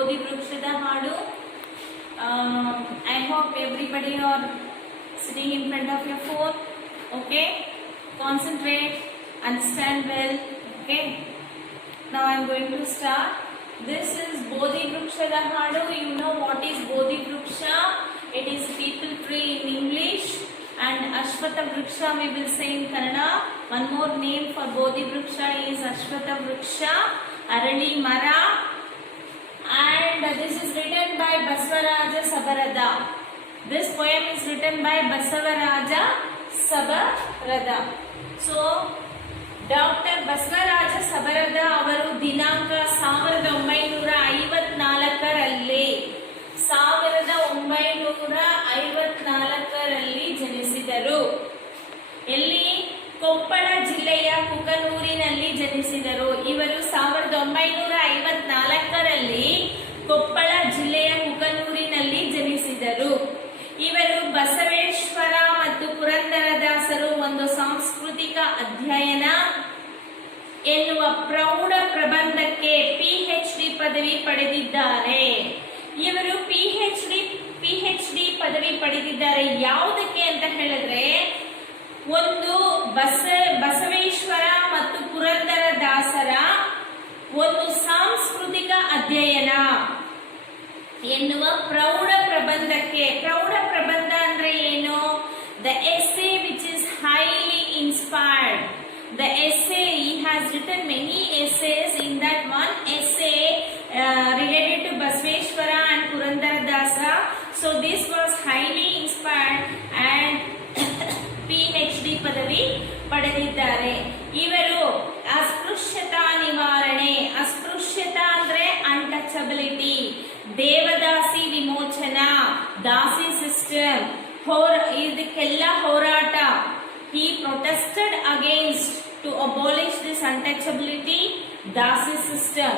ಬೋಧಿ ವೃಕ್ಷದ ಹಾಡು. I hope everybody are sitting in front of your phone. Okay, concentrate, understand well. Okay, now I am going to start. This is Bodhi Vrukshada Hadu. You know what is Bodhi Vruksha? It is people tree in English, and Ashwatha Vriksha we will say in Kannada. One more name for Bodhi Vriksha is Ashwatha Vriksha, Arali Mara, and this is written by Basavaraja Sabarada. This poem is written by Basavaraja Sabarada. So doctor Basavaraja Sabarada ಅವರು ದಿನಾಂಕ 1954ರಲ್ಲಿ ಜನಿಸಿದರು. ಎಲ್ಲಿ? ಕೊಪ್ಪಳ ಜಿಲ್ಲೆಯ ಕುಕನೂರಿನಲ್ಲಿ ಜನಿಸಿದರು. ಇವರು 1954ರಲ್ಲಿ ಕೊಪ್ಪಳ ಜಿಲ್ಲೆಯ ಕುಕನೂರಿನಲ್ಲಿ ಜನಿಸಿದರು. ಇವರು ಬಸವೇಶ್ವರ ಮತ್ತು ಪುರಂದರದಾಸರು ಒಂದು ಸಾಂಸ್ಕೃತಿಕ ಅಧ್ಯಯನ ಎನ್ನುವ ಪ್ರೌಢ ಪ್ರಬಂಧಕ್ಕೆ PhD ಪದವಿ ಪಡೆದಿದ್ದಾರೆ. ಇವರು PhD ಪದವಿ ಪಡೆದಿದ್ದಾರೆ. ಯಾವುದಕ್ಕೆ ಅಂತ ಹೇಳಿದ್ರೆ, ಒಂದು ಬಸವೇಶ್ವರ ಮತ್ತು ಪುರಂದರದಾಸರ ಒಂದು ಸಾಂಸ್ಕೃತಿಕ ಅಧ್ಯಯನ ಎನ್ನುವ ಪ್ರೌಢ ಪ್ರಬಂಧಕ್ಕೆ. ಪ್ರೌಢ ಪ್ರಬಂಧ ಅಂದ್ರೆ ಏನು? The essay which is highly inspired. The essay, he has written many essays. In that one essay related to Basaveshwara and Purandaradasa. So this was highly inspired and PhD ಪದವಿ ಪಡೆದಿದ್ದಾರೆ. ಇವರು ಅಸ್ಪೃಶ್ಯತಾ ನಿವಾರಣೆ, ಅಸ್ಪೃಶ್ಯತಾ ಅಂದ್ರೆ ಅನ್ಟಚಬಿಲಿಟಿ, ದೇವದಾಸಿ ವಿಮೋಚನಾ, ದಾಸಿ ಸಿಸ್ಟಮ್, ಇದಕ್ಕೆಲ್ಲ ಹೋರಾಟ. He protested against to abolish this untouchability, Dasi system.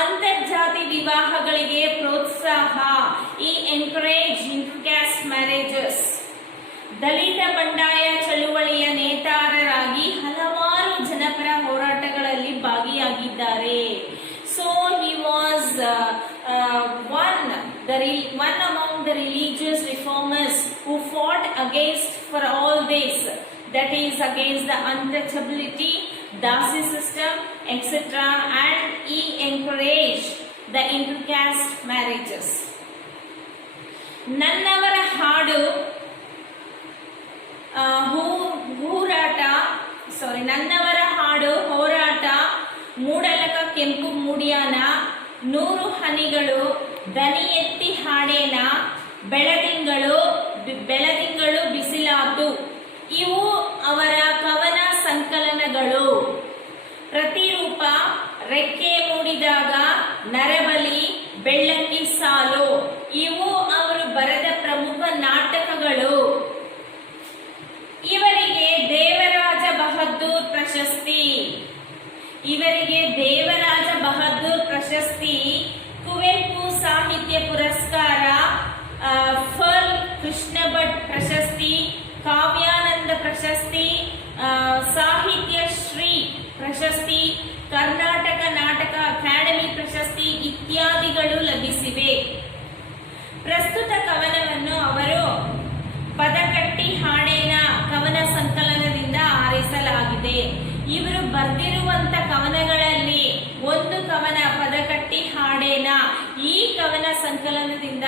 ಅಂತರ್ಜಾತಿ ವಿವಾಹಗಳಿಗೆ ಪ್ರೋತ್ಸಾಹ. He encouraged intercaste marriages. ದಲಿತ ಬಂಡಾಯ ಚಳುವಳಿಯ ನೇತಾರರಾಗಿ ಹಲವಾರು ಜನಪರ ಹೋರಾಟಗಳಲ್ಲಿ ಭಾಗಿಯಾಗಿದ್ದಾರೆ. So he was one among the religious reformers who fought against for all this. That is against the untouchability, Dasi system, etc. And he encouraged the intercaste marriages. ನನ್ನವರ ಹಾಡು ನನ್ನವರ ಹಾಡು ಹೋರಾಟ, ಮೂಡಲಕ ಕೆಂಪು ಮೂಡಿಯಾನ, 100 ಹನಿಗಳು, ದನಿ ಎತ್ತಿ ಹಾಡೇನ, ಬೆಳದಿಂಗಳು ಬಿಸಿಲಾತು. ಇವು ಅವರ ಕವನ ಸಂಕಲನಗಳು. ಪ್ರತಿರೂಪ, ರೆಕ್ಕೆ ಮೂಡಿದಾಗ, ನರಬಲಿ, ಬೆಳ್ಳಕ್ಕಿ ಸಾಲು ಇವು ಅವರು ಬರೆದ ಪ್ರಮುಖ ನಾಟಕಗಳು. ಇವರಿಗೆ ದೇವರಾಜ ಬಹದ್ದೂರ್ ಪ್ರಶಸ್ತಿ, ಕುವೆಂಪು ಸಾಹಿತ್ಯ ಪುರಸ್ಕಾರ, ಫಲ್ ಕೃಷ್ಣ ಭಟ್ ಪ್ರಶಸ್ತಿ, ಕಾವ್ಯಾನಂದ ಪ್ರಶಸ್ತಿ, ಸಾಹಿತ್ಯ ಶ್ರೀ ಪ್ರಶಸ್ತಿ, ಕರ್ನಾಟಕ ನಾಟಕ ಅಕಾಡೆಮಿ ಪ್ರಶಸ್ತಿ ಇತ್ಯಾದಿಗಳು ಲಭಿಸಿವೆ. ಪ್ರಸ್ತುತ ಕವನವನ್ನು ಅವರು ಪದಕಟ್ಟಿ ಹಾಡೇನ ಕವನ ಸಂಕಲನದಿಂದ ಆರಿಸಲಾಗಿದೆ. ಇವರು ಬರೆದಿರುವಂತ ಕವನಗಳಲ್ಲಿ ಒಂದು ಕವನ ಪದಕಟ್ಟಿ ಹಾಡೇನ, ಈ ಕವನ ಸಂಕಲನದಿಂದ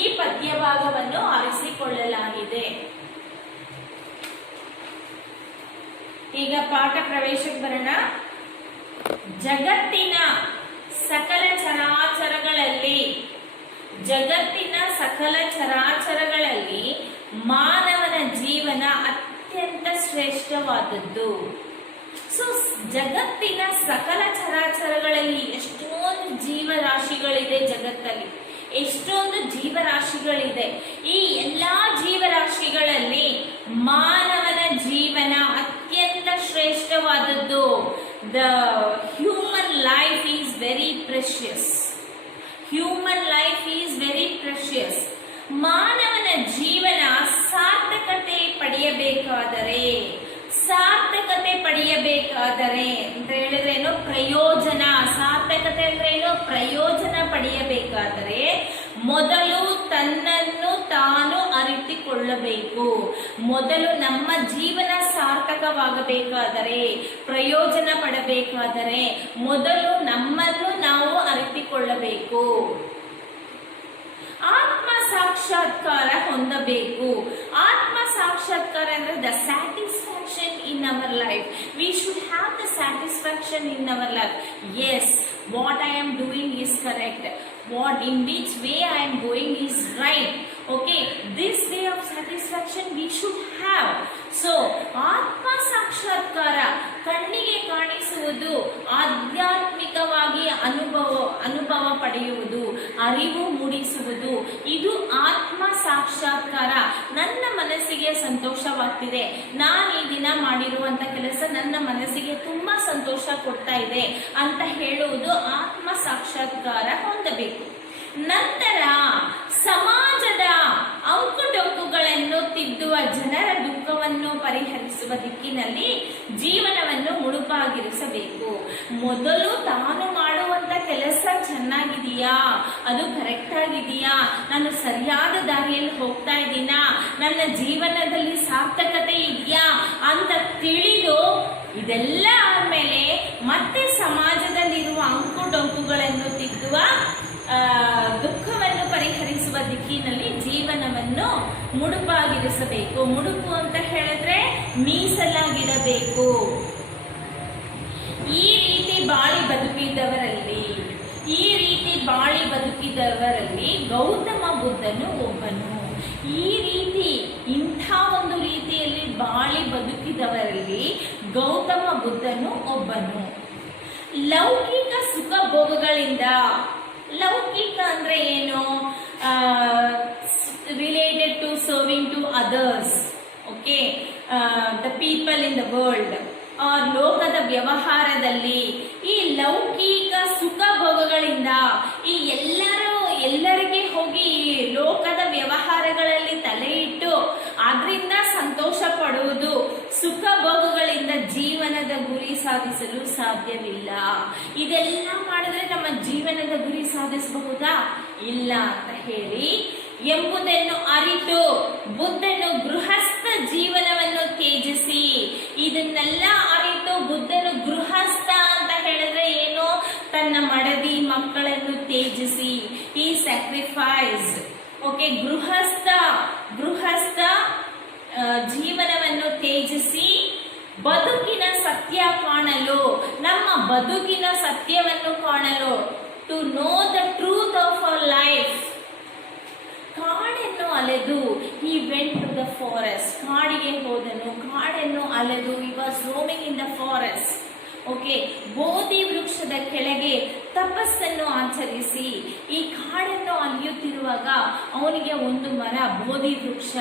ಈ ಪದ್ಯ ಭಾಗವನ್ನು ಆರಿಸಿಕೊಳ್ಳಲಾಗಿದೆ. ಈಗ ಪಾಠ ಪ್ರವೇಶಕ್ಕೆ ಬರೋಣ. ಜಗತ್ತಿನ ಸಕಲ ಚರಾಚರಗಳಲ್ಲಿ ಮಾನವನ ಜೀವನ ಅತ್ಯಂತ ಶ್ರೇಷ್ಠವಾದದ್ದು. ಸೊ ಜಗತ್ತಿನ ಸಕಲ ಚರಾಚರಗಳಲ್ಲಿ ಎಷ್ಟೊಂದು ಜೀವರಾಶಿಗಳಿದೆ. ಜಗತ್ತಲ್ಲಿ ಎಷ್ಟೊಂದು ಜೀವರಾಶಿಗಳಿದೆ. ಈ ಎಲ್ಲಾ ಜೀವರಾಶಿಗಳಲ್ಲಿ ಮಾನವನ ಜೀವನ ಅತ್ಯಂತ ಶ್ರೇಷ್ಠವಾದದ್ದು. The human life is very precious. ಮಾನವನ ಜೀವನ ಸಾರ್ಥಕತೆ ಪಡೆಯಬೇಕಾದರೆ ಅಂತ ಹೇಳಿದ್ರೆ ಏನು? ಪ್ರಯೋಜನ. ಸಾರ್ಥಕತೆ ಅಂದ್ರೆ ಏನು? ಪ್ರಯೋಜನ ಪಡೆಯಬೇಕು. ಅರಿತುಕೊಳ್ಳಬೇಕು. ಮೊದಲು ನಮ್ಮ ಜೀವನ ಸಾರ್ಥಕವಾಗಬೇಕಾದರೆ, ಪ್ರಯೋಜನ ಪಡಬೇಕಾದರೆ ಮೊದಲು ನಮ್ಮನ್ನು ನಾವು ಅರಿತುಕೊಳ್ಳಬೇಕು. ಆತ್ಮ ಸಾಕ್ಷಾತ್ಕಾರ ಹೊಂದಬೇಕು. ಆತ್ಮ ಸಾಕ್ಷಾತ್ಕಾರ ಅಂದ್ರೆ the satisfaction in our life. We should have the satisfaction in our life. Yes, what I am doing is correct, what in which way I am going is right. Okay, this way of satisfaction we should have. So ಆತ್ಮ ಸಾಕ್ಷಾತ್ಕಾರ ಕಣ್ಣಿಗೆ ಕಾಣಿಸುವುದು, ಆಧ್ಯಾತ್ಮಿಕವಾಗಿ ಅನುಭವ ಪಡೆಯುವುದು, ಅರಿವು ಮೂಡಿಸುವುದು, ಇದು ಆತ್ಮ ಸಾಕ್ಷಾತ್ಕಾರ. ನನ್ನ ಮನಸ್ಸಿಗೆ ಸಂತೋಷವಾಗ್ತಿದೆ, ನಾನು ಈ ದಿನ ಮಾಡಿರುವಂತ ಕೆಲಸ ನನ್ನ ಮನಸ್ಸಿಗೆ ತುಂಬಾ ಸಂತೋಷ ಕೊಡ್ತಾ ಇದೆ ಅಂತ ಹೇಳುವುದು ಆತ್ಮ ಸಾಕ್ಷಾತ್ಕಾರ ಹೊಂದಬೇಕು. ನಂತರ ಸಮಾಜದ ಅಂಕುಡೊಂಕುಗಳನ್ನು ತಿದ್ದುವ, ಜನರ ದುಃಖವನ್ನು ಪರಿಹರಿಸುವ ದಿಕ್ಕಿನಲ್ಲಿ ಜೀವನವನ್ನು ಮುಡುಪಾಗಿರಿಸಬೇಕು. ಮೊದಲು ತಾನು ಮಾಡುವಂತ ಕೆಲಸ ಚೆನ್ನಾಗಿದೆಯಾ, ಅದು ಕರೆಕ್ಟ್ ಆಗಿದೆಯಾ, ನಾನು ಸರಿಯಾದ ದಾರಿಯಲ್ಲಿ ಹೋಗ್ತಾ ಇದ್ದೀನಾ, ನನ್ನ ಜೀವನದಲ್ಲಿ ಸಾರ್ಥಕತೆ ಇದೆಯಾ ಅಂತ ತಿಳಿದು, ಇದೆಲ್ಲ ಆದ್ಮೇಲೆ ಮತ್ತೆ ಸಮಾಜದಲ್ಲಿರುವ ಅಂಕುಡೊಂಕುಗಳನ್ನು ತಿದ್ದುವ, ದುಃಖವನ್ನು ಪರಿಹರಿಸುವ ದಿಕ್ಕಿನಲ್ಲಿ ಜೀವನವನ್ನು ಮುಡುಪಾಗಿರಿಸಬೇಕು. ಮುಡುಪು ಅಂತ ಹೇಳಿದ್ರೆ ಮೀಸಲಾಗಿಡಬೇಕು. ಈ ರೀತಿ ಬಾಳಿ ಬದುಕಿದವರಲ್ಲಿ ಗೌತಮ ಬುದ್ಧನು ಒಬ್ಬನು. ಈ ರೀತಿ ಇಂಥ ಒಂದು ರೀತಿಯಲ್ಲಿ ಬಾಳಿ ಬದುಕಿದವರಲ್ಲಿ ಗೌತಮ ಬುದ್ಧನು ಒಬ್ಬನು. ಲೌಕಿಕ ಸುಖ ಭೋಗಗಳಿಂದ, ಲೌಕಿಕ ಅಂದ್ರೆ ಏನು, related to serving to others, okay, the people in the world, ಲೋಕದ ವ್ಯವಹಾರದಲ್ಲಿ ಈ ಲೌಕಿಕ ಸುಖ ಭೋಗಗಳಿಂದ ಈ ಎಲ್ಲರಿಗೆ ಹೋಗಿ ಲೋಕದ ವ್ಯವಹಾರಗಳಲ್ಲಿ ತಲೆ ಇಟ್ಟು ಅದರಿಂದ ಸಂತೋಷ ಪಡುವುದು, ಸುಖ ಭೋಗಗಳಿಂದ ಜೀವನದ ಗುರಿ ಸಾಧಿಸಲು ಸಾಧ್ಯವಿಲ್ಲ. ಇದೆಲ್ಲ ಮಾಡಿದ್ರೆ ನಮ್ಮ ಜೀವನದ ಗುರಿ ಸಾಧಿಸಬಹುದಾ? ಇಲ್ಲ ಅಂತ ಹೇಳಿ ಎಂಬುದನ್ನು ಅರಿತು ಬುದ್ಧನು ಗೃಹಸ್ಥ ಜೀವನವನ್ನು ತ್ಯಜಿಸಿ, ಇದನ್ನೆಲ್ಲ ಅರಿತು ಬುದ್ಧನು ಗೃಹಸ್ಥ ಅಂತ ಹೇಳಿದ್ರೆ ಏನು, ತನ್ನ ಮಡದಿ ಮಕ್ಕಳನ್ನು ತ್ಯಜಿಸಿ, ಈ ಸ್ಯಾಕ್ರಿಫೈಸ್, ಓಕೆ, ಗೃಹಸ್ಥ ಜೀವನವನ್ನು ತ್ಯಜಿಸಿ ಬದುಕಿನ ಸತ್ಯ ಕಾಣಲು, ನಮ್ಮ ಬದುಕಿನ ಸತ್ಯವನ್ನು ಕಾಣಲು, to know the truth of our life, ಕಾಡನ್ನು ಅಲೆದು, he went to the forest, ಕಾಡಿಗೆ ಹೋದನು, ಕಾಡನ್ನು ಅಲೆದು, he was roaming in the forest, okay, ಬೋಧಿ ವೃಕ್ಷದ ಕೆಳಗೆ ತಪಸ್ಸನ್ನು ಆಚರಿಸಿ, ಈ ಕಾಡನ್ನು ಅಲಿಯುತ್ತಿರುವಾಗ ಅವನಿಗೆ ಒಂದು ಮರ ಬೋಧಿ ವೃಕ್ಷ,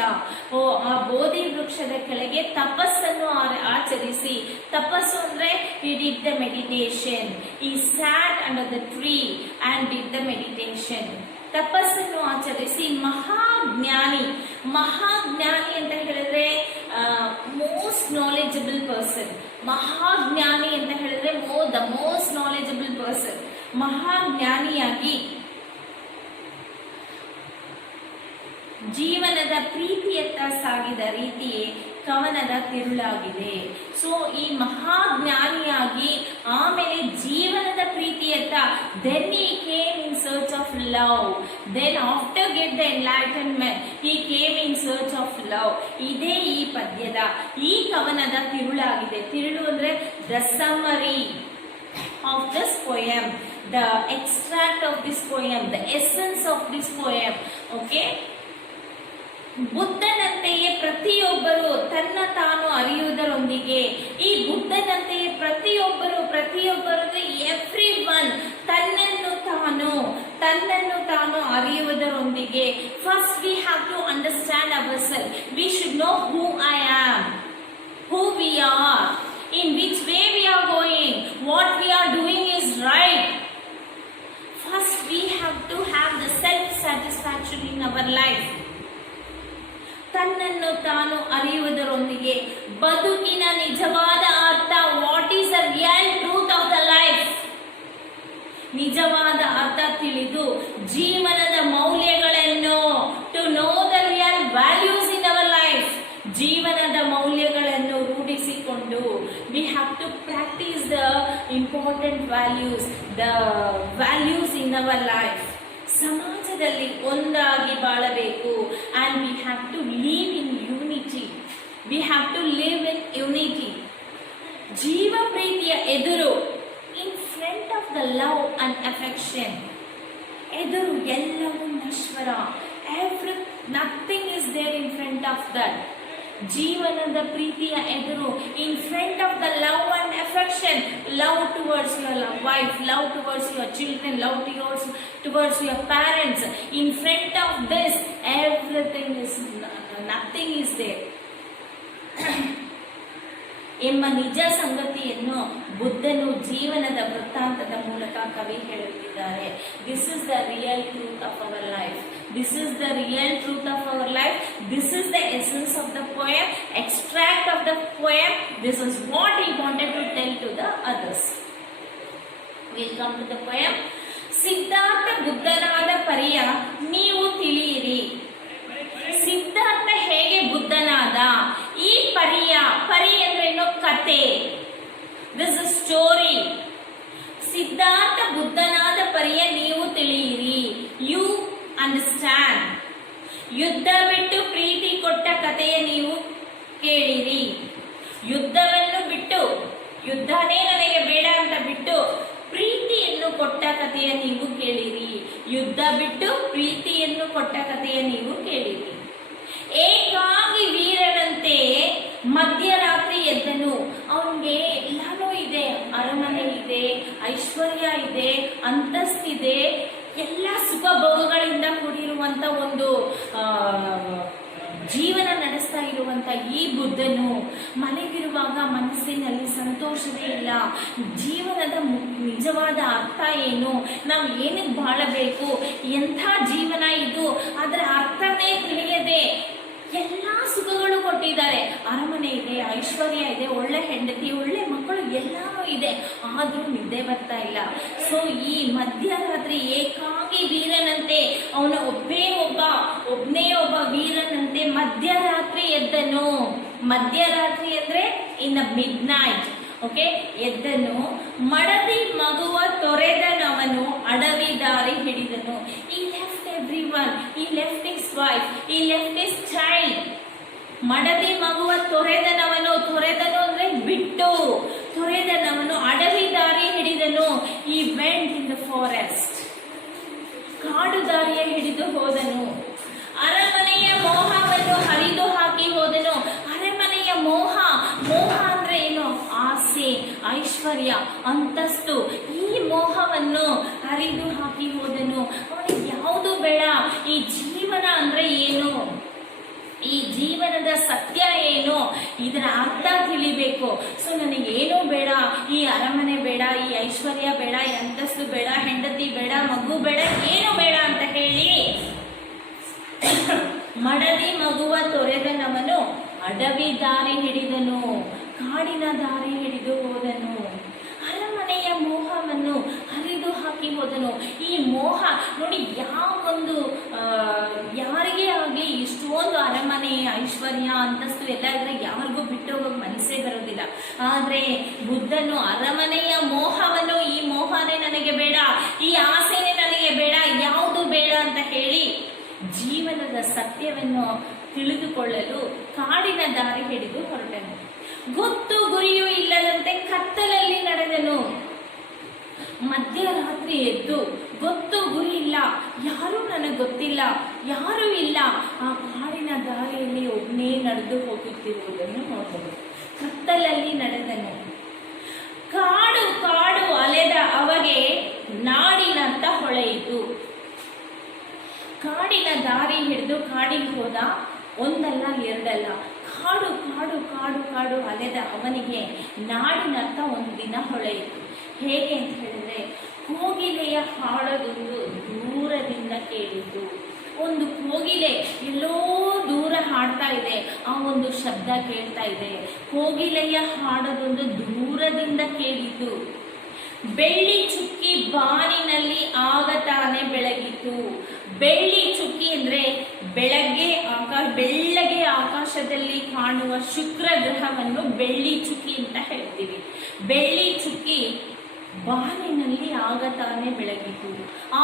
ಆ ಬೋಧಿ ವೃಕ್ಷದ ಕೆಳಗೆ ತಪಸ್ಸನ್ನು ಆಚರಿಸಿ, ತಪಸ್ಸು ಅಂದ್ರೆ he did the meditation, he sat under the tree and did the meditation. ತಪಸ್ಸನ್ನು ಆಚರಿಸಿ ಮಹಾಜ್ಞಾನಿ ಅಂತ ಹೇಳಿದ್ರೆ ಮೋಸ್ಟ್ ನಾಲೆಜಬಲ್ ಪರ್ಸನ್. ಮಹಾಜ್ಞಾನಿ ಅಂತ ಹೇಳಿದ್ರೆ ದ ಮೋಸ್ಟ್ ನಾಲೆಜಬಲ್ ಪರ್ಸನ್. ಮಹಾಜ್ಞಾನಿಯಾಗಿ ಜೀವನದ ಪ್ರೀತಿಯತ್ತ ಸಾಗಿದ ರೀತಿಯೇ ಕವನದ ತಿರುಳಾಗಿದೆ. ಸೊ ಈ ಮಹಾಜ್ಞಾನಿಯಾಗಿ ಆಮೇಲೆ ಜೀವನದ ಪ್ರೀತಿಯತ್ತ, then he came in search of love, then after get the enlightenment he came in search of love. ಇದೇ ಈ ಪದ್ಯದ, ಈ ಕವನದ ತಿರುಳಾಗಿದೆ. ತಿರುಳು ಅಂದ್ರೆ the summary of this poem, the extract of this poem, the essence of this poem, okay. ಬುದ್ಧನಂತೆಯೇ ಪ್ರತಿಯೊಬ್ಬರು ತನ್ನ ತಾನು ಅರಿಯುವುದರೊಂದಿಗೆ, ಈ ಬುದ್ಧನಂತೆಯೇ ಪ್ರತಿಯೊಬ್ಬರು ಎವ್ರಿ ಒನ್ ತನ್ನನ್ನು ತಾನು ಅರಿಯುವುದರೊಂದಿಗೆ, first we have to understand our self. We should know who I am, who we are, in which way we are going, what we are doing is right. First we have to have the self satisfaction in our life. ತನ್ನನ್ನು ತಾನು ಅರಿಯುವುದರೊಂದಿಗೆ ಬದುಕಿನ ನಿಜವಾದ ಅರ್ಥ, what is the real truth of the life, ನಿಜವಾದ ಅರ್ಥ ತಿಳಿದು ಜೀವನದ ಮೌಲ್ಯಗಳನ್ನು, to know the real values in hour important values, the values in our life. ಸಮಾಜದಲ್ಲಿ ಒಂದಾಗಿ ಬಾಳಬೇಕು. And we have to leave in unity. We have to live in unity. ಜೀವ ಪ್ರೀತಿಯ ಎದುರು, in front of the love and affection. ಎದುರು ಎಲ್ಲವೂ ನಶ್ವರ. Nothing is there in front of that. ಜೀವನದ ಪ್ರೀತಿಯ ಎದುರು, in front of the love and affection. Love towards your wife, love towards your children, love towards your parents. In front of this everything is, nothing is there ಎಂಬ ನಿಜ ಸಂಗತಿಯನ್ನು ಬುದ್ಧನು ಜೀವನದ ವೃತ್ತಾಂತದ ಮೂಲಕ ಕವಿ ಹೇಳುತ್ತಿದ್ದಾರೆ. This is the real truth of our life. This is the real truth of our life. This is the essence of the poem, extract of the poem. This is what he wanted to tell to the others. We'll come to the poem. Siddhartha ಬುದ್ಧನಾದ ಪರಿಯ ನೀವು ತಿಳಿಯಿರಿ. ಸಿದ್ಧಾರ್ಥ ಹೇಗೆ ಬುದ್ಧನಾದ, ಈ ಪರಿ ಅಂದ್ರೇನು? ಕತೆ. This is story. Siddhartha ಬುದ್ಧನಾದ ಪರಿಯ ನೀವು ತಿಳಿಯಿರಿ. You understand. ಯುದ್ಧ ಬಿಟ್ಟು ಪ್ರೀತಿ ಕೊಟ್ಟ ಕಥೆಯ ನೀವು ಕೇಳಿರಿ. ಯುದ್ಧವನ್ನು ಬಿಟ್ಟು, ಯುದ್ಧನೇ ನನಗೆ ಬೇಡ ಅಂತ ಬಿಟ್ಟು ಪ್ರೀತಿಯನ್ನು ಕೊಟ್ಟ ಕಥೆಯ ನೀವು ಕೇಳಿರಿ. ಯುದ್ಧ ಬಿಟ್ಟು ಪ್ರೀತಿಯನ್ನು ಕೊಟ್ಟ ಕಥೆಯ ನೀವು ಕೇಳಿರಿ. ಏಕಾಂಗಿ ವೀರನಂತೆ ಮಧ್ಯರಾತ್ರಿ ಎದ್ದನು. ಅವನಿಗೆ ಎಲ್ಲಾನು ಇದೆ, ಅರಮನೆ ಇದೆ, ಐಶ್ವರ್ಯ ಇದೆ, ಅಂತಸ್ತಿದೆ, ಎಲ್ಲ ಸುಖ ಭೋಗಗಳಿಂದ ಕೂಡಿರುವಂತ ಒಂದು ಜೀವನ ನಡೆಸ್ತಾ ಇರುವಂತ ಈ ಬುದ್ಧನು ಮನೆಗಿರುವಾಗ ಮನಸ್ಸಿನಲ್ಲಿ ಸಂತೋಷವೇ ಇಲ್ಲ. ಜೀವನದ ನಿಜವಾದ ಅರ್ಥ ಏನು, ನಾವು ಏನಕ್ಕೆ ಬಾಳಬೇಕು, ಎಂಥ ಜೀವನ ಇದು, ಅದರ ಅರ್ಥನೇ ತಿಳಿಯದೆ ಎಲ್ಲ ಸುಖಗಳು ಕೊಟ್ಟಿದ್ದಾರೆ. ಅರಮನೆ ಇದೆ, ಐಶ್ವರ್ಯ ಇದೆ, ಒಳ್ಳೆ ಹೆಂಡತಿ, ಒಳ್ಳೆ ಮಕ್ಕಳು, ಎಲ್ಲಾನು ಇದೆ, ಆದ್ರೂ ನಿದ್ದೆ ಬರ್ತಾ ಇಲ್ಲ. ಸೊ ಈ ಮಧ್ಯರಾತ್ರಿ ಏಕಾಂಗಿ ವೀರನಂತೆ, ಅವನ ಒಬ್ಬನೇ ಒಬ್ಬ ವೀರನಂತೆ ಮಧ್ಯರಾತ್ರಿ ಎದ್ದನು. ಮಧ್ಯರಾತ್ರಿ ಅಂದ್ರೆ in the midnight. Okay, ಎದ್ದನು. ಮಡದಿ ಮಗುವ ತೊರೆದನವನು ಅಡವಿ ದಾರಿ ಹಿಡಿದನು. He left everyone, he left is wife, he left is child. ಮಡದಿ ಮಗುವ ತೊರೆದನವನು ಅಂದ್ರೆ ಬಿಟ್ಟು, ತೊರೆದನವನು ಅಡವಿ ದಾರಿ ಹಿಡಿದನು. ಈ ವೆಂಟ್ ಇನ್ ದ ಫಾರೆಸ್ಟ್, ಕಾಡು ದಾರಿಯ ಹಿಡಿದು ಹೋದನು. ಅರಮನೆಯ ಮೋಹವನ್ನು ಹರಿದು ಹಾಕಿ ಹೋದನು. ಅರಮನೆಯ ಮೋಹ ಅಂದ್ರೆ ಏನು? ಆಸೆ, ಐಶ್ವರ್ಯ, ಅಂತಸ್ತು. ಈ ಮೋಹವನ್ನು ಹರಿದು ಹಾಕಿ ಹೋದನು. ಅವನಿಗೆ ಯಾವುದು ಬೇಡ. ಈ ಜೀವನ ಅಂದ್ರೆ ಏನು, ಈ ಜೀವನದ ಸತ್ಯ ಏನು, ಇದರ ಅರ್ಥ ತಿಳಿಬೇಕು. ಸೊ ನನಗೇನೂ ಬೇಡ, ಈ ಅರಮನೆ ಬೇಡ, ಈ ಐಶ್ವರ್ಯ ಬೇಡ, ಈ ಅಂತಸ್ತು ಬೇಡ, ಹೆಂಡತಿ ಬೇಡ, ಮಗು ಬೇಡ, ಏನು ಬೇಡ ಅಂತ ಹೇಳಿ ಮಡದಿ ಮಗುವ ತೊರೆದನವನು ಅಡವಿ ದಾರಿ ಹಿಡಿದನು. ಕಾಡಿನ ದಾರಿ ಹಿಡಿದು ಹೋದನು. ಅರಮನೆಯ ಮೋಹವನ್ನು ಹರಿದು ಹಾಕಿ ಹೋದನು. ಈ ಮೋಹ ನೋಡಿ, ಯಾರಿಗೆ ಆಗಲಿ ಇಷ್ಟೊಂದು ಅರಮನೆ, ಐಶ್ವರ್ಯ, ಅಂತಸ್ತು ಎಲ್ಲ ಇದ್ರೆ ಯಾರಿಗೂ ಬಿಟ್ಟು ಹೋಗೋಕೆ ಮನಸ್ಸೇ ಬರೋದಿಲ್ಲ. ಆದರೆ ಬುದ್ಧನು ಅರಮನೆಯ ಮೋಹವನ್ನು, ಈ ಮೋಹನೇ ನನಗೆ ಬೇಡ, ಈ ಆಸೆನೇ ನನಗೆ ಬೇಡ, ಯಾವುದು ಬೇಡ ಅಂತ ಹೇಳಿ ಜೀವನದ ಸತ್ಯವನ್ನು ತಿಳಿದುಕೊಳ್ಳಲು ಕಾಡಿನ ದಾರಿ ಹಿಡಿದು ಹೊರಟನು. ಗೊತ್ತು ಗುರಿಯೂ ಇಲ್ಲದಂತೆ ಕತ್ತಲಲ್ಲಿ ನಡೆದನು. ಮಧ್ಯರಾತ್ರಿ ಎದ್ದು, ಗೊತ್ತು ಗುರಿ ಇಲ್ಲ, ಯಾರೂ ನನಗೆ ಗೊತ್ತಿಲ್ಲ, ಯಾರೂ ಇಲ್ಲ, ಆ ಕಾಡಿನ ದಾರಿಯಲ್ಲಿ ಒಬ್ಬನೇ ನಡೆದು ಹೋಗುತ್ತಿರುವುದನ್ನು ನೋಡಿದನು. ಕತ್ತಲಲ್ಲಿ ನಡೆದನು. ಕಾಡು ಕಾಡು ಅಲೆದ ಅವಗೆ ನಾಡಿನಂತ ಹೊಳೆಯಿತು. ಕಾಡಿನ ದಾರಿ ಹಿಡಿದು ಕಾಡಿಗೆ ಹೋದ. ಒಂದಲ್ಲ ಎರಡಲ್ಲ, ಕಾಡು ಕಾಡು ಕಾಡು ಕಾಡು ಅಲೆದ ಅವನಿಗೆ ನಾಡಿನಂತ ಒಂದು ದಿನ ಹೊಳೆಯಿತು. ಹೇಗೆ ಅಂತ ಹೇಳಿದ್ರೆ, ಕೋಗಿಲೆಯ ಹಾಡೋದೊಂದು ದೂರದಿಂದ ಕೇಳಿತು. ಒಂದು ಕೋಗಿಲೆ ಎಲ್ಲೋ ದೂರ ಹಾಡ್ತಾ ಇದೆ, ಆ ಒಂದು ಶಬ್ದ ಕೇಳ್ತಾ ಇದೆ. ಕೋಗಿಲೆಯ ಹಾಡೋದೊಂದು ದೂರದಿಂದ ಕೇಳಿತು. ಬೆಳ್ಳಿ ಚುಕ್ಕಿ ಬಾನಿನಲ್ಲಿ ಆಗ ತಾನೇ ಬೆಳಗಿತು. ಬೆಳ್ಳಿ ಚುಕ್ಕಿ ಅಂದ್ರೆ ಬೆಳ್ಳಗೆ ಆಕಾಶದಲ್ಲಿ ಕಾಣುವ ಶುಕ್ರ ಗ್ರಹವನ್ನು ಬೆಳ್ಳಿ ಚುಕ್ಕಿ ಅಂತ ಹೇಳ್ತೀವಿ. ಬೆಳ್ಳಿ ಚುಕ್ಕಿ ಬಾನಿನಲ್ಲಿ ಆಗ ತಾನೇ ಬೆಳಗಿತು. ಆ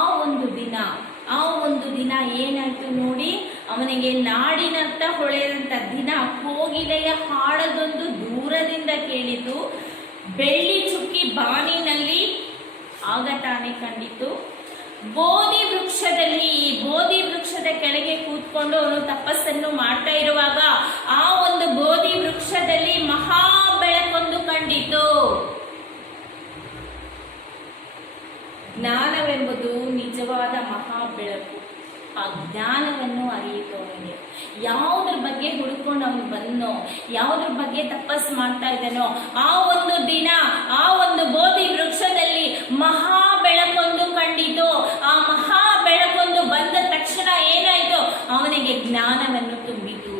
ಒಂದು ದಿನ ಏನಾಯ್ತು ನೋಡಿ, ಅವನಿಗೆ ನಾಡಿನತ್ತ ಹೊಳೆದಂತ ದಿನ ಕೋಗಿಲೆಯ ಹಾಡದೊಂದು ದೂರದಿಂದ ಕೇಳಿತು. ಬೆಳ್ಳಿ ಚುಕ್ಕಿ ಬಾನಿನಲ್ಲಿ ಆಗ ತಾನೇ ಕಂಡಿತು. ಬೋಧಿ ವೃಕ್ಷದ ಕೆಳಗೆ ಕೂತ್ಕೊಂಡು ಅವನು ತಪಸ್ಸನ್ನು ಮಾಡ್ತಾ ಇರುವಾಗ ಆ ಒಂದು ಬೋಧಿ ವೃಕ್ಷದಲ್ಲಿ ಮಹಾ ಬೆಳಕೊಂದು ಕಂಡಿತು. ಜ್ಞಾನವೆಂಬುದು ನಿಜವಾದ ಮಹಾ ಬೆಳಕು. ಆ ಜ್ಞಾನವನ್ನು ಅರಿಯಿತು ಅವನಿಗೆ. ಯಾವುದ್ರ ಬಗ್ಗೆ ಹುಡುಕೊಂಡು ಅವನು ಬಂದನೋ, ಯಾವುದ್ರ ಬಗ್ಗೆ ತಪಸ್ ಮಾಡ್ತಾ ಇದ್ದಾನೋ, ಆ ಒಂದು ದಿನ ಆ ಒಂದು ಬೋಧಿ ವೃಕ್ಷದಲ್ಲಿ ಮಹಾ ಬೆಳಕೊಂದು ಕಂಡಿತು. ಆ ಮಹಾ ಬೆಳಕೊಂದು ಬಂದ ತಕ್ಷಣ ಏನಾಯ್ತು, ಅವನಿಗೆ ಜ್ಞಾನವನ್ನು ತುಂಬಿತು.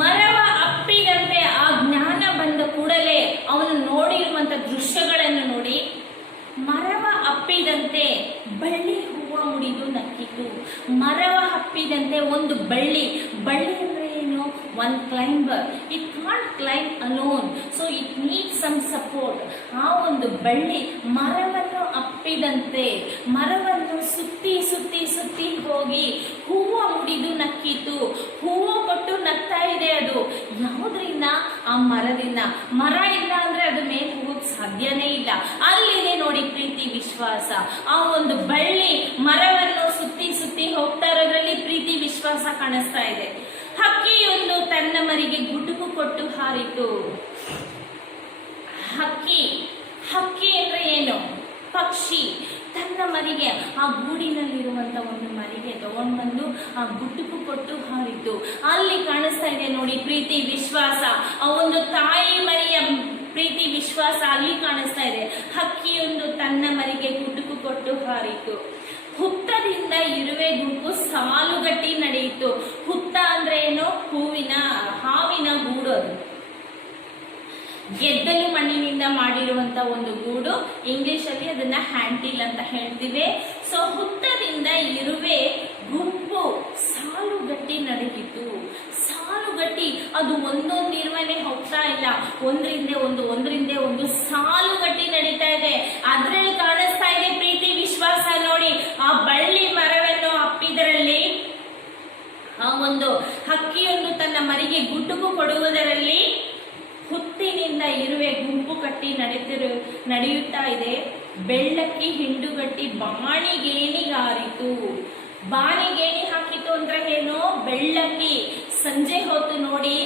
ಮರವ ಅಪ್ಪಿದಂತೆ ಆ ಜ್ಞಾನ ಬಂದ ಕೂಡಲೇ ಅವನು ನೋಡಿರುವಂತ ದೃಶ್ಯಗಳನ್ನು ನೋಡಿ, ಮರವ ಅಪ್ಪಿದಂತೆ ಬಳ್ಳಿ ಹೂವ ಮುಡಿದು ನಕ್ಕಿತು. ಮರವ ಅಪ್ಪಿದಂತೆ ಒಂದು ಬಳ್ಳಿ ಅಂದ್ರೆ ಏನು, one climber, it can't climb alone, so it need some support. ಆ ಒಂದು ಬಳ್ಳಿ ಮರವನ್ನು ಅಪ್ಪಿದಂತೆ, ಮರವನ್ನು ಸುತ್ತಿ ಸುತ್ತಿ ಸುತ್ತಿ ಹೋಗಿ ಹೂವ ಮುಡಿದು ನಕ್ಕಿತು. ಹೂವು ಕೊಟ್ಟು ನಗ್ತಾ ಇದೆ. ಅದು ಯಾವುದರಿಂದ, ಆ ಮರದಿಂದ. ಮರ ಇಲ್ಲ ಅಂದ್ರೆ ಅದು ಮೇಲೆ ಹೋಗೋಕ್ ಸಾಧ್ಯನೇ ಇಲ್ಲ. ಅಲ್ಲಿದೆ ನೋಡಿ ಪ್ರೀತಿ ವಿಶ್ವಾಸ. ಆ ಒಂದು ಬಳ್ಳಿ ಮರವನ್ನು ಸುತ್ತಿ ಸುತ್ತಿ ಹೋಗ್ತಾ ಇರೋದ್ರಲ್ಲಿ ಪ್ರೀತಿ ವಿಶ್ವಾಸ ಕಾಣಿಸ್ತಾ ಇದೆ. ಹಕ್ಕಿಯೊಂದು ತನ್ನ ಮರಿಗೆ ಗುಟುಕು ಕೊಟ್ಟು ಹಾರಿತು. ಹಕ್ಕಿ ಅಂದ್ರೆ ಏನು, ಪಕ್ಷಿ. ತನ್ನ ಮರಿಗೆ, ಆ ಗೂಡಿನಲ್ಲಿರುವಂತ ಒಂದು ಮರಿಗೆ ತಗೊಂಡು ಬಂದು ಆ ಗುಟುಕು ಕೊಟ್ಟು ಹಾರಿತು. ಅಲ್ಲಿ ಕಾಣಿಸ್ತಾ ಇದೆ ನೋಡಿ ಪ್ರೀತಿ ವಿಶ್ವಾಸ. ಆ ಒಂದು ತಾಯಿ ಮರಿಯ ಪ್ರೀತಿ ವಿಶ್ವಾಸ ಅಲ್ಲಿ ಕಾಣಿಸ್ತಾ ಇದೆ. ಹಕ್ಕಿಯೊಂದು ತನ್ನ ಮರಿಗೆ ಗುಟುಕು ಕೊಟ್ಟು ಹಾರಿತು. ಹುತ್ತದಿಂದ ಇರುವೆ ಗುಂಪು ಸಾಲುಗಟ್ಟಿ ನಡೆಯಿತು. ಹುತ್ತ ಅಂದ್ರೆ ಏನು, ಹಾವಿನ ಗೂಡು. ಅದು ಗೆದ್ದಲು ಮಣ್ಣಿನಿಂದ ಮಾಡಿರುವಂತ ಒಂದು ಗೂಡು. ಇಂಗ್ಲಿಷ್ ಅಲ್ಲಿ ಅದನ್ನ ಹ್ಯಾಂಟಿಲ್ ಅಂತ ಹೇಳ್ತೀವಿ. ಸೊ ಹುತ್ತದಿಂದ ಇರುವೆ ಗುಂಪು ಸಾಲುಗಟ್ಟಿ ನಡೆಯಿತು. ಸಾಲುಗಟ್ಟಿ, ಅದು ಒಂದೊಂದು ಇರುವೆನೆ ಹೋಗ್ತಾ ಇಲ್ಲ, ಒಂದರಿಂದ ಒಂದು ಸಾಲುಗಟ್ಟಿ ನಡೀತಾ ಇದೆ. ಅದ್ರಲ್ಲಿ ಕಾಣಿಸ್ತಾ ಇದೆ ಪ್ರೀತಿ ವಿಶ್ವಾಸ ನೋಡಿ. ಆ ಬಳ್ಳಿ ಮರವನ್ನು ಅಪ್ಪಿದರಲ್ಲಿ, ಆ ಒಂದು ಹಕ್ಕಿಯೊಂದು ತನ್ನ ಮರಿಗೆ ಗುಟುಕು ಕೊಡುವುದರಲ್ಲಿ, ಹುತ್ತಿನಿಂದ ಇರುವೆ ಗುಂಪು ಕಟ್ಟಿ ನಡೆಯುತ್ತಾ ಇದೆ. ಬೆಳ್ಳಕ್ಕಿ ಹಿಂಡುಗಟ್ಟಿ ಬಾಣಿಗೇಣಿಗಾರಿತು. ಬಾಣಿಗೇಣಿ ಹಾಕಿತು ಅಂದ್ರೆ ಏನು, ಬೆಳ್ಳಕ್ಕಿ. ಸಂಜೆ ಹೊತ್ತು ನೋಡಿ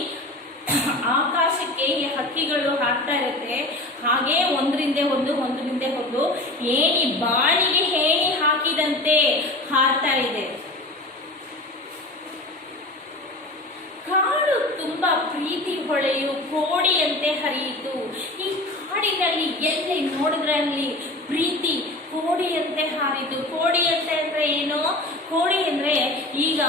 ಆಕಾಶಕ್ಕೆ ಈ ಹಕ್ಕಿಗಳು ಹಾಕ್ತಾ ಇರುತ್ತೆ. ಹಾಗೆ ಒಂದರಿಂದ ಒಂದು ಏಣಿ, ಬಾಣಿಗೆ ಹೇಣಿ ಹಾಕಿದಂತೆ ಹಾರ್ತಾ ಇದೆ. ಕಾಡು ತುಂಬಾ ಪ್ರೀತಿ ಹೊಳೆಯು ಕೋಡಿಯಂತೆ ಹರಿಯಿತು. ಈ ಕಾಡಿನಲ್ಲಿ ಎಲ್ಲಿ ನೋಡಿದ್ರಲ್ಲಿ ಪ್ರೀತಿ ಕೋಡಿಯಂತೆ ಹಾರಿತು. ಕೋಡಿಯಂತೆ ಅಂದ್ರೆ ಏನು, ಕೋಡಿ ಅಂದ್ರೆ ಈಗ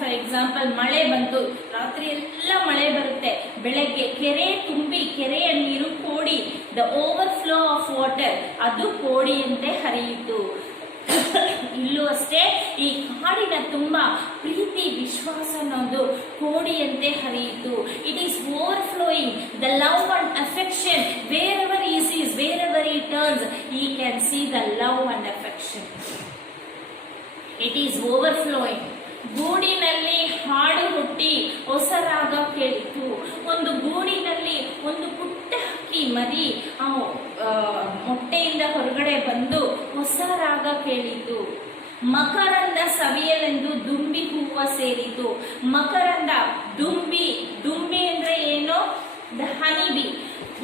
ಫಾರ್ ಎಕ್ಸಾಂಪಲ್ ಮಳೆ ಬಂತು, ರಾತ್ರಿ ಎಲ್ಲ ಮಳೆ ಬರುತ್ತೆ, ಬೆಳಗ್ಗೆ ಕೆರೆ ತುಂಬಿ ಕೆರೆಯ ನೀರು ಕೋಡಿ, ದ ಓವರ್ಫ್ಲೋ ಆಫ್ ವಾಟರ್, ಅದು ಕೋಡಿಯಂತೆ ಹರಿಯಿತು. ಇಲ್ಲೂ ಅಷ್ಟೇ ಈ ಕಾಡಿನ ತುಂಬಾ ಪ್ರೀತಿ ವಿಶ್ವಾಸ ಅನ್ನೋದು ಕೋಡಿಯಂತೆ ಹರಿಯಿತು. It is overflowing the love and affection. wherever he sees, wherever he turns, he can see the love and affection. It is overflowing. ಗೂಡಿನಲ್ಲಿ ಹಾಡು ಹುಟ್ಟಿ ಹೊಸ ರಾಗ ಕೇಳಿತು. ಒಂದು ಗೂಡಿನಲ್ಲಿ ಒಂದು ಪುಟ್ಟ ಹಕ್ಕಿ ಮರಿ ಮೊಟ್ಟೆಯಿಂದ ಹೊರಗಡೆ ಬಂದು ಹೊಸ ರಾಗ ಕೇಳಿತು. ಮಕರಂದ ಸವಿಯಲೆಂದು ದುಂಬಿ ಹೂವ ಸೇರಿತು. ಮಕರಂದ, ದುಂಬಿ ಅಂದ್ರೆ ಏನು, the honey bee.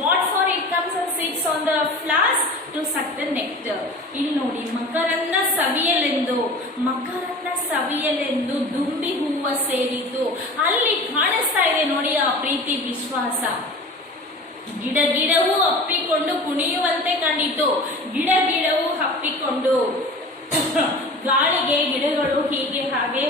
What for it comes and sits on the flowers to suck the nectar. ಇಲ್ಲಿ ನೋಡಿ, ಮಕರಂದ ಸವಿಯಲೆಂದು ದುಂಬಿ ಹೂವ ಸೇರಿತು. ಅಲ್ಲಿ ಕಾಣಿಸ್ತಾ ಇದೆ ನೋಡಿ ಆ ಪ್ರೀತಿ ವಿಶ್ವಾಸ. ಗಿಡವು ಅಪ್ಪಿಕೊಂಡು ಕುಣಿಯುವಂತೆ ಕಂಡಿತು. ಗಿಡವು ಅಪ್ಪಿಕೊಂಡು, ಗಾಳಿಗೆ ಗಿಡಗಳು ಹೀಗೆ ಹಾಗೆ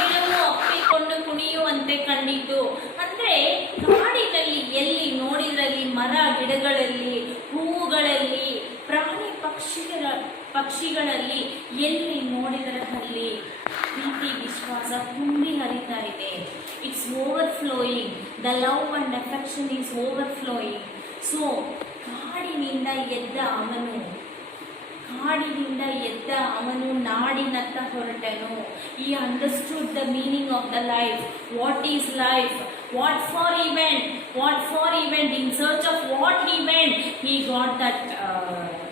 ಗಿಡವು ಅಪ್ಪಿಕೊಂಡು ಕುಣಿಯುವಂತೆ ಕಂಡಿತು. ಅಂದ್ರೆ ಕಾಡಿನಲ್ಲಿ ಎಲ್ಲಿ ನೋಡಿದ್ರಲ್ಲಿ ಮರ ಗಿಡಗಳಲ್ಲಿ ಹೂವುಗಳಲ್ಲಿ ಪ್ರಾಣಿ ಪಕ್ಷಿಗಳಲ್ಲಿ ಎಲ್ಲಿ ನೋಡಿದರೆ ಅಲ್ಲಿ ಪ್ರೀತಿ ವಿಶ್ವಾಸ ತುಂಬಿ ಹರಿತಾ ಇದೆ. It's overflowing. The love and affection is overflowing. So ಕಾಡಿನಿಂದ ಎದ್ದ ಅವನು ನಾಡಿನತ್ತ ಹೊರಟನು. He understood the meaning of the life. What is life? What for event? In search of what event? He got that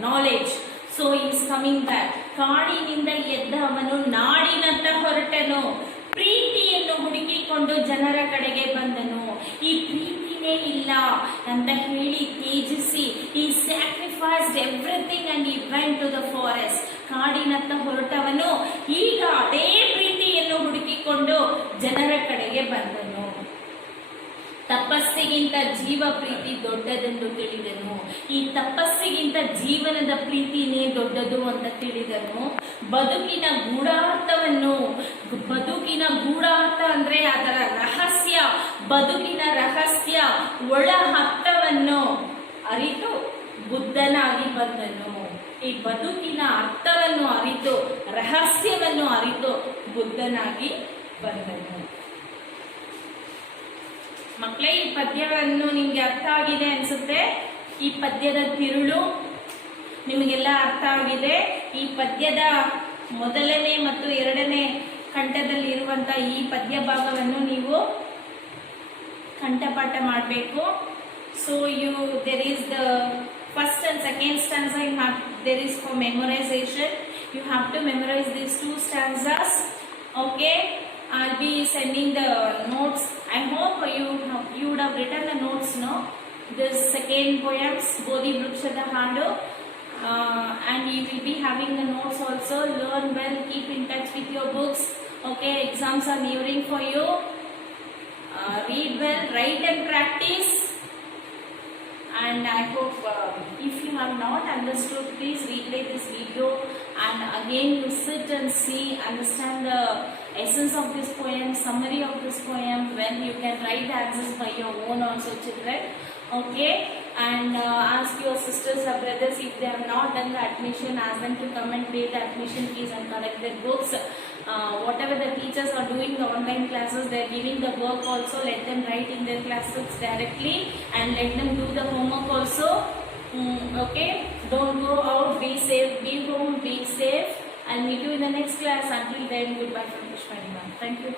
knowledge. So he is coming back. ಕಾಡಿನಿಂದ ಎದ್ದ ಅವನು ನಾಡಿನತ್ತ ಹೊರಟನು. ಪ್ರೀತಿಯನ್ನು ಹುಡುಕಿಕೊಂಡು ಜನರ ಕಡೆಗೆ ಬಂದನು. ಈ ಪ್ರೀತಿನೇ ಇಲ್ಲ ಅಂತ ಹೇಳಿ ತ್ಯಜಿಸಿ he sacrificed everything and he went to the forest. ಕಾಡಿನತ್ತ ಹೊರಟವನು ಈಗ ಅದೇ ಪ್ರೀತಿಯನ್ನು ಹುಡುಕಿಕೊಂಡು ಜನರ ಕಡೆಗೆ ಬಂದನು. ತಪಸ್ಸಿಗಿಂತ ಜೀವ ಪ್ರೀತಿ ದೊಡ್ಡದೆಂದು ತಿಳಿದನು. ಈ ತಪಸ್ಸಿಗಿಂತ ಜೀವನದ ಪ್ರೀತಿನೇ ದೊಡ್ಡದು ಅಂತ ತಿಳಿದನು. ಬದುಕಿನ ಗೂಢಾರ್ಥ ಅಂದ್ರೆ ಅದರ ರಹಸ್ಯ, ಬದುಕಿನ ರಹಸ್ಯ ಒಳ ಅರ್ಥವನ್ನು ಅರಿತು ಬುದ್ಧನಾಗಿ ಬಂದನು. ಈ ಬದುಕಿನ ಅರ್ಥವನ್ನು ಅರಿತು ರಹಸ್ಯವನ್ನು ಅರಿತು ಬುದ್ಧನಾಗಿ ಬಂದನು. ಮಕ್ಕಳೇ, ಈ ಪದ್ಯವನ್ನು ನಿಮ್ಗೆ ಅರ್ಥ ಆಗಿದೆ ಅನ್ಸುತ್ತೆ. ಈ ಪದ್ಯದ ತಿರುಳು ನಿಮಗೆಲ್ಲ ಅರ್ಥ ಆಗಿದೆ. ಈ ಪದ್ಯದ ಮೊದಲನೇ ಮತ್ತು ಎರಡನೇ ಕಂಠದಲ್ಲಿ ಇರುವಂತ ಈ ಪದ್ಯ ಭಾಗವನ್ನು ನೀವು ಕಂಠಪಾಠ ಮಾಡಬೇಕು. So there is the first and second stanza there is for memorization. You have to memorize these two stanzas. Okay, I'll be sending the notes. I hope you would have written the notes, no? This second poems, Bodhi Vrukshada Hadu, and you will be having the notes also. Learn well, keep in touch with your books. Okay, exams are nearing for you. Read well, write and practice. And I hope if you have not understood, please replay this video and again you sit and see, understand the essence of this poem, summary of this poem. When you can write the answers by your own also, children. Okay, and ask your sisters or brothers, if they have not done the admission, ask them to come and pay the admission fees and collect their books. Whatever the teachers are doing the online classes, they are giving the work also. Let them write in their classes directly and let them do the homework also. Okay, don't go out, be safe, be home, be safe. I'll meet you in the next class. Until then, goodbye from Pushpanima. Thank you.